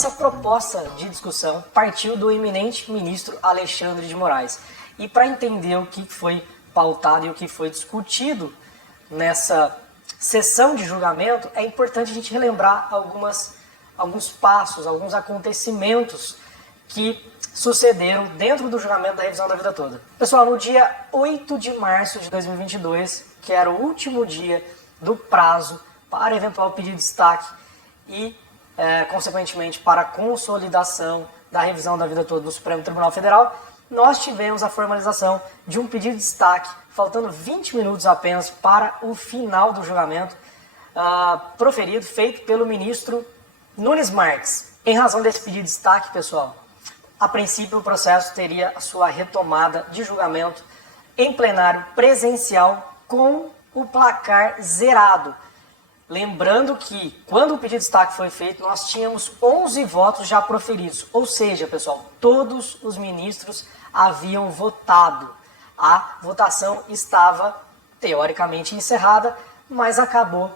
Essa proposta de discussão partiu do eminente ministro Alexandre de Moraes. E para entender o que foi pautado e o que foi discutido nessa sessão de julgamento, é importante a gente relembrar alguns passos, alguns acontecimentos que sucederam dentro do julgamento da revisão da vida toda. Pessoal, no dia 8 de março de 2022, que era o último dia do prazo para eventual pedido de destaque e, consequentemente, para a consolidação da revisão da vida toda no Supremo Tribunal Federal, nós tivemos a formalização de um pedido de destaque, faltando 20 minutos apenas para o final do julgamento, proferido, feito pelo ministro Nunes Marques. Em razão desse pedido de destaque, pessoal, a princípio o processo teria a sua retomada de julgamento em plenário presencial com o placar zerado. Lembrando que, quando o pedido de destaque foi feito, nós tínhamos 11 votos já proferidos. Ou seja, pessoal, todos os ministros haviam votado. A votação estava, teoricamente, encerrada, mas acabou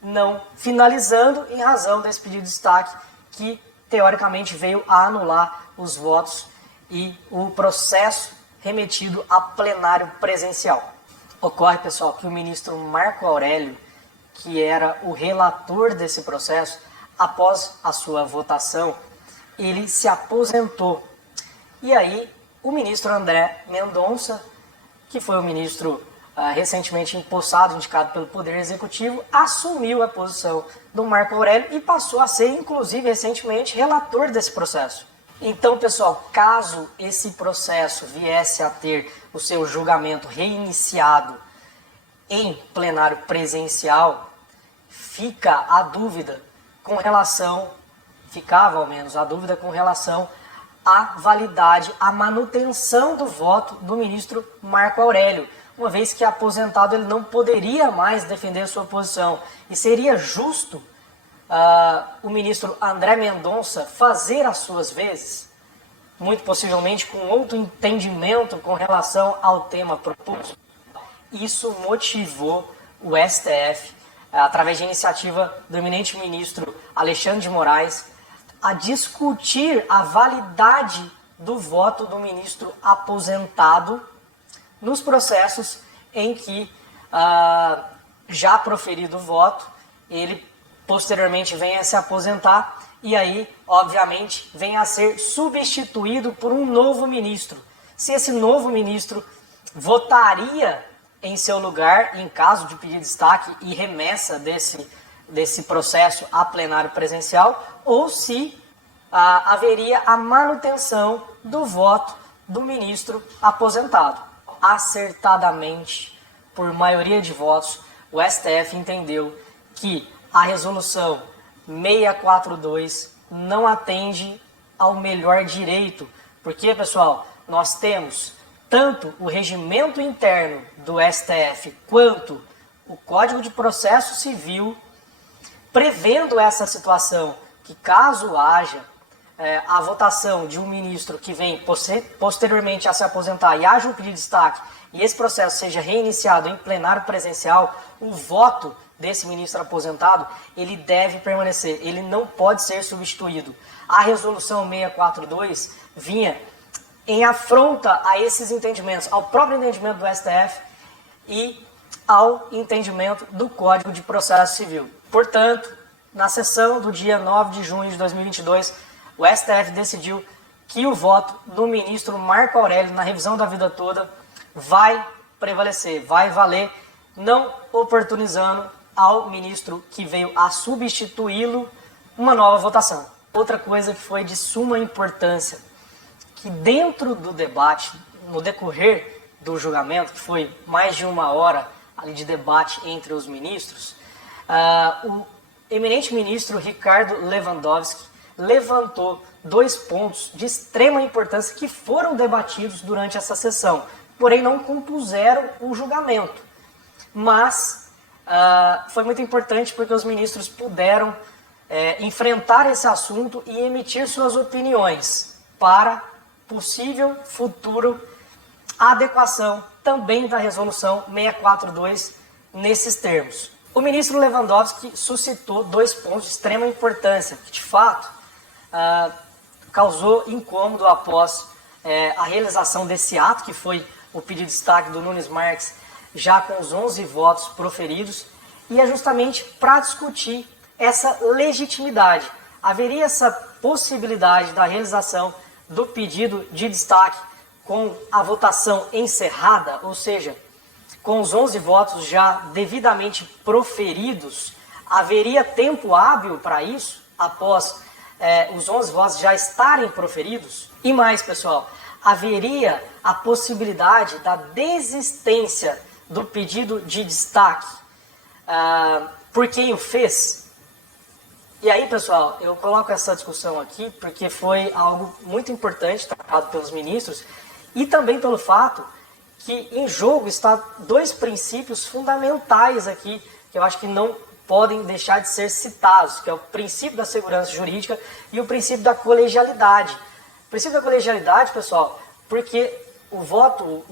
não finalizando em razão desse pedido de destaque que, teoricamente, veio a anular os votos e o processo remetido a plenário presencial. Ocorre, pessoal, que o ministro Marco Aurélio, que era o relator desse processo, após a sua votação, ele se aposentou. E aí, o ministro André Mendonça, que foi o ministro recentemente empossado, indicado pelo Poder Executivo, assumiu a posição do Marco Aurélio e passou a ser, inclusive, recentemente, relator desse processo. Então, pessoal, caso esse processo viesse a ter o seu julgamento reiniciado em plenário presencial, ficava a dúvida com relação à validade, à manutenção do voto do ministro Marco Aurélio, uma vez que aposentado ele não poderia mais defender sua posição. E seria justo o ministro André Mendonça fazer as suas vezes, muito possivelmente com outro entendimento com relação ao tema proposto. Isso motivou o STF, através de iniciativa do eminente ministro Alexandre de Moraes, a discutir a validade do voto do ministro aposentado nos processos em que, já proferido o voto, ele posteriormente venha a se aposentar e aí, obviamente, venha a ser substituído por um novo ministro. Se esse novo ministro votaria em seu lugar, em caso de pedido de destaque e remessa desse processo a plenário presencial, ou se haveria a manutenção do voto do ministro aposentado. Acertadamente, por maioria de votos, o STF entendeu que a resolução 642 não atende ao melhor direito, porque, pessoal, nós temos tanto o regimento interno do STF quanto o Código de Processo Civil prevendo essa situação, que caso haja a votação de um ministro que vem posteriormente a se aposentar e haja um pedido de destaque e esse processo seja reiniciado em plenário presencial, o voto desse ministro aposentado, ele deve permanecer, ele não pode ser substituído. A resolução 642 vinha em afronta a esses entendimentos, ao próprio entendimento do STF e ao entendimento do Código de Processo Civil. Portanto, na sessão do dia 9 de junho de 2022, o STF decidiu que o voto do ministro Marco Aurélio na revisão da vida toda vai prevalecer, vai valer, não oportunizando ao ministro que veio a substituí-lo uma nova votação. Outra coisa que foi de suma importância, que dentro do debate, no decorrer do julgamento, que foi mais de uma hora ali de debate entre os ministros, o eminente ministro Ricardo Lewandowski levantou 2 pontos de extrema importância que foram debatidos durante essa sessão, porém não compuseram o julgamento. Mas foi muito importante porque os ministros puderam enfrentar esse assunto e emitir suas opiniões para possível futuro adequação também da resolução 642 nesses termos. O ministro Lewandowski suscitou 2 pontos de extrema importância, que de fato causou incômodo após a realização desse ato, que foi o pedido de destaque do Nunes Marques, já com os 11 votos proferidos, e é justamente para discutir essa legitimidade. Haveria essa possibilidade da realização do pedido de destaque com a votação encerrada, ou seja, com os 11 votos já devidamente proferidos, haveria tempo hábil para isso, após os 11 votos já estarem proferidos? E mais, pessoal, haveria a possibilidade da desistência do pedido de destaque por quem o fez? E aí, pessoal, eu coloco essa discussão aqui porque foi algo muito importante tratado pelos ministros e também pelo fato que em jogo estão dois princípios fundamentais aqui, que eu acho que não podem deixar de ser citados, que é o princípio da segurança jurídica e o princípio da colegialidade. O princípio da colegialidade, pessoal, porque o voto,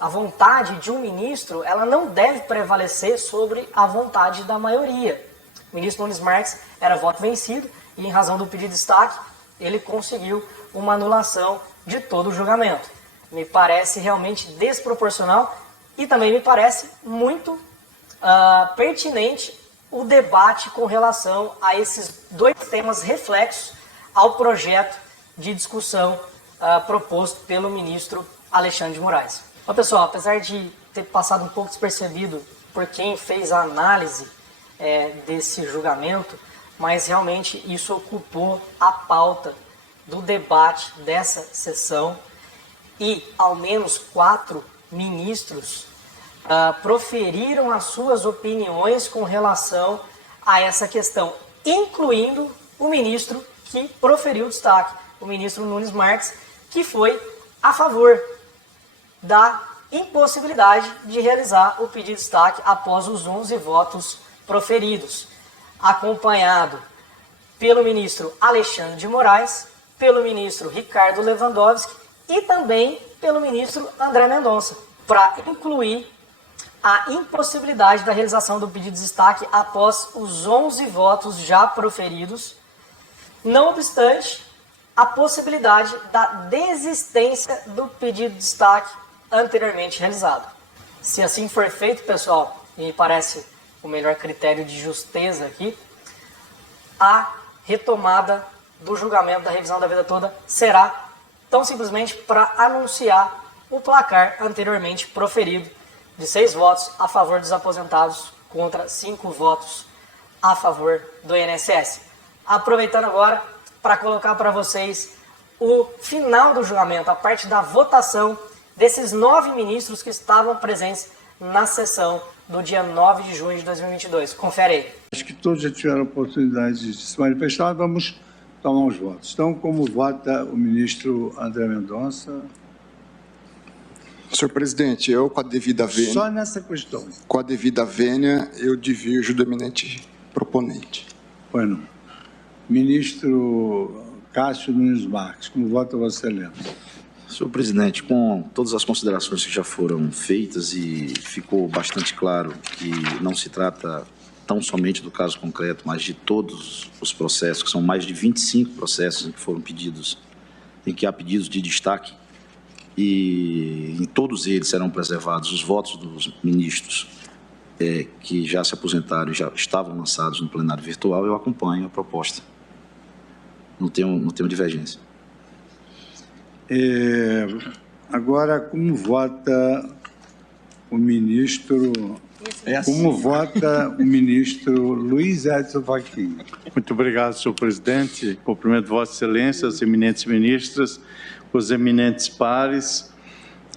a vontade de um ministro, ela não deve prevalecer sobre a vontade da maioria. O ministro Nunes Marques era voto vencido e, em razão do pedido de destaque, ele conseguiu uma anulação de todo o julgamento. Me parece realmente desproporcional e também me parece muito pertinente o debate com relação a esses dois temas reflexos ao projeto de discussão proposto pelo ministro Alexandre de Moraes. Bom, pessoal, apesar de ter passado um pouco despercebido por quem fez a análise desse julgamento, mas realmente isso ocupou a pauta do debate dessa sessão e ao menos 4 ministros proferiram as suas opiniões com relação a essa questão, incluindo o ministro que proferiu o destaque, o ministro Nunes Marques, que foi a favor da impossibilidade de realizar o pedido de destaque após os 11 votos proferidos, acompanhado pelo ministro Alexandre de Moraes, pelo ministro Ricardo Lewandowski e também pelo ministro André Mendonça, para incluir a impossibilidade da realização do pedido de destaque após os 11 votos já proferidos, não obstante a possibilidade da desistência do pedido de destaque anteriormente realizado. Se assim for feito, pessoal, e me parece o melhor critério de justeza aqui, a retomada do julgamento da revisão da vida toda será tão simplesmente para anunciar o placar anteriormente proferido de 6 votos a favor dos aposentados contra 5 votos a favor do INSS. Aproveitando agora para colocar para vocês o final do julgamento, a parte da votação desses 9 ministros que estavam presentes na sessão do dia 9 de junho de 2022. Confere aí. Acho que todos já tiveram a oportunidade de se manifestar. Vamos tomar os votos. Então, como vota o ministro André Mendonça? Senhor presidente, eu, com a devida vênia... Só nessa questão. Com a devida vênia, eu divirjo do eminente proponente. Bueno. Ministro Cássio Nunes Marques, como vota Vossa Excelência? Senhor presidente, com todas as considerações que já foram feitas e ficou bastante claro que não se trata tão somente do caso concreto, mas de todos os processos, que são mais de 25 processos em que foram pedidos, em que há pedidos de destaque, e em todos eles serão preservados os votos dos ministros que já se aposentaram e já estavam lançados no plenário virtual. Eu acompanho a proposta. Não tenho divergência. Agora, como vota o ministro... Como vota o ministro Luiz Edson Fachin? Muito obrigado, senhor presidente. Cumprimento Vossa Excelência, as eminentes ministras, os eminentes pares.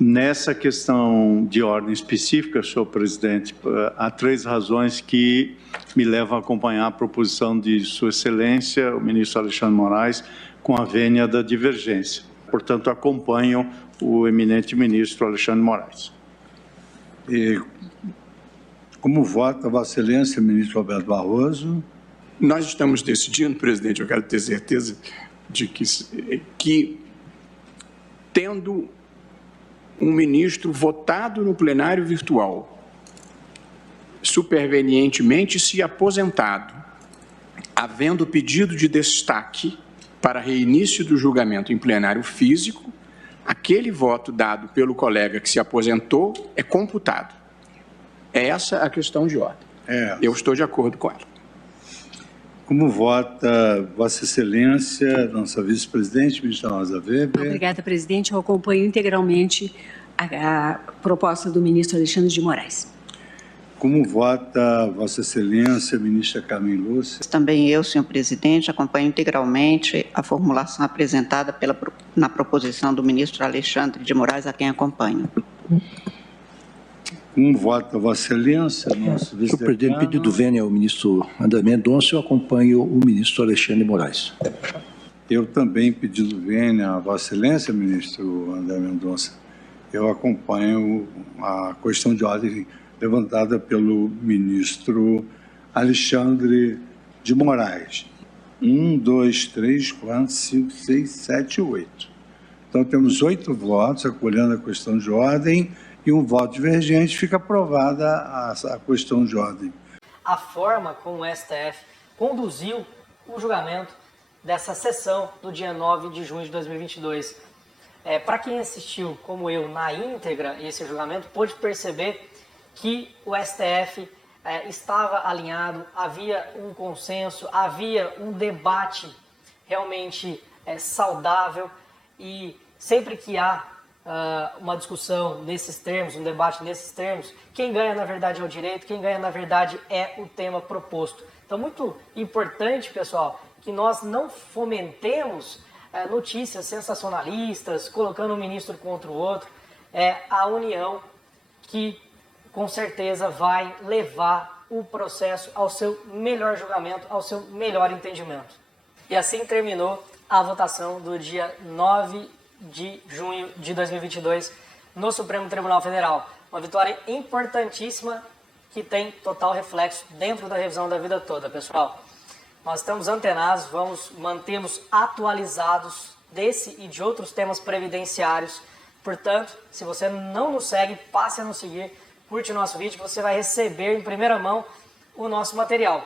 Nessa questão de ordem específica, senhor presidente, há 3 razões que me levam a acompanhar a proposição de Sua Excelência, o ministro Alexandre de Moraes, com a vênia da divergência. Portanto, acompanham o eminente ministro Alexandre de Moraes. E como vota Vossa Excelência, ministro Roberto Barroso? Nós estamos decidindo, presidente, eu quero ter certeza de que tendo um ministro votado no plenário virtual, supervenientemente se aposentado, havendo pedido de destaque para reinício do julgamento em plenário físico, aquele voto dado pelo colega que se aposentou é computado. É essa a questão de ordem. Eu estou de acordo com ela. Como vota Vossa Excelência, nossa vice-presidente, ministra Rosa Weber? Obrigada, presidente. Eu acompanho integralmente a proposta do ministro Alexandre de Moraes. Como vota Vossa Excelência, ministra Carmen Lúcia? Também eu, senhor presidente, acompanho integralmente a formulação apresentada na proposição do ministro Alexandre de Moraes, a quem acompanho. Como vota Vossa Excelência, nosso vice-decano? Senhor presidente, pedido vênia ao ministro André Mendonça, eu acompanho o ministro Alexandre de Moraes. Eu também, pedido vênia a Vossa Excelência, ministro André Mendonça. Eu acompanho a questão de ordem levantada pelo ministro Alexandre de Moraes. 1, 2, 3, 4, 5, 6, 7, 8. Então, temos 8 votos acolhendo a questão de ordem e um voto divergente, fica aprovada a questão de ordem. A forma como o STF conduziu o julgamento dessa sessão do dia 9 de junho de 2022. Para quem assistiu, como eu, na íntegra esse julgamento, pôde perceber que o STF estava alinhado, havia um consenso, havia um debate realmente saudável, e sempre que há uma discussão nesses termos, um debate nesses termos, quem ganha na verdade é o direito, quem ganha na verdade é o tema proposto. Então, muito importante, pessoal, que nós não fomentemos notícias sensacionalistas, colocando um ministro contra o outro. É a união que com certeza vai levar o processo ao seu melhor julgamento, ao seu melhor entendimento. E assim terminou a votação do dia 9 de junho de 2022 no Supremo Tribunal Federal. Uma vitória importantíssima que tem total reflexo dentro da revisão da vida toda, pessoal. Nós estamos antenados, vamos mantê-los atualizados desse e de outros temas previdenciários. Portanto, se você não nos segue, passe a nos seguir, curte o nosso vídeo, você vai receber em primeira mão o nosso material.